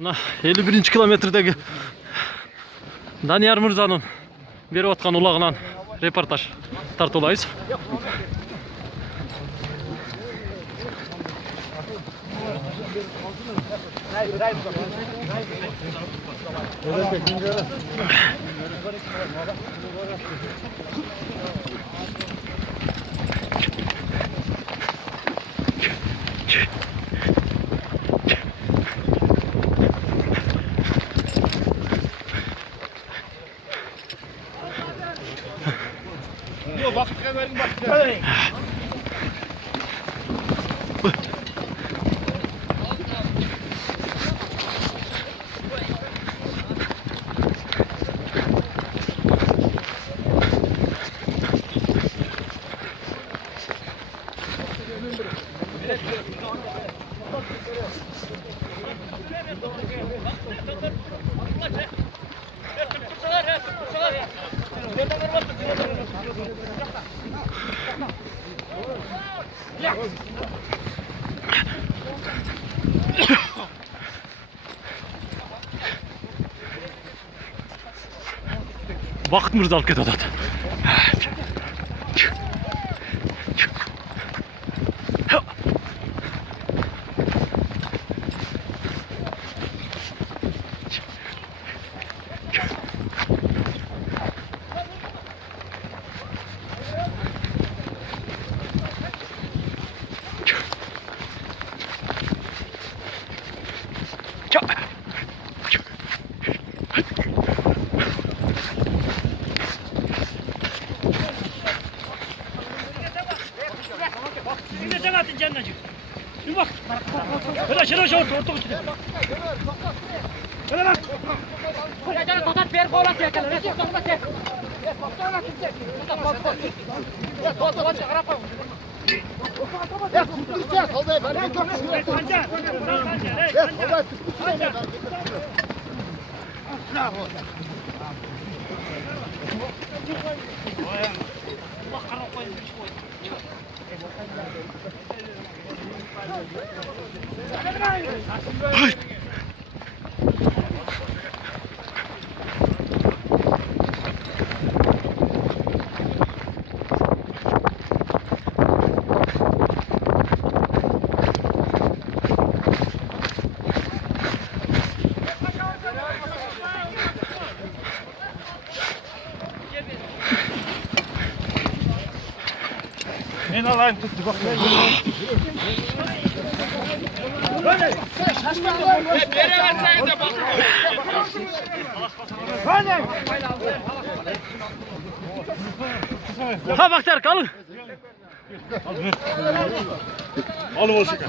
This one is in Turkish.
Mına 51 kilometrdeki Daniyar Mırza'nın berip atkan ulagынан reportaj tartılayız. Yok vakit verin vakit. Vaktimiz alıp ketadi. Bir bak. Şöyle orta uçtu. Şöyle lan. Jangan total biar bola dia kalau dia total dia. Ya total dia kenapa? Ya tutturacağız. Olay ben çok istiyorum. Ya olay tutturacağız. Bravo. Allah kara koyun bir şey. Ne lan tuttu bak. Böyle. Nereye versenize bak. Böyle. Ha Bahtiyar kalın. Alın o şeker.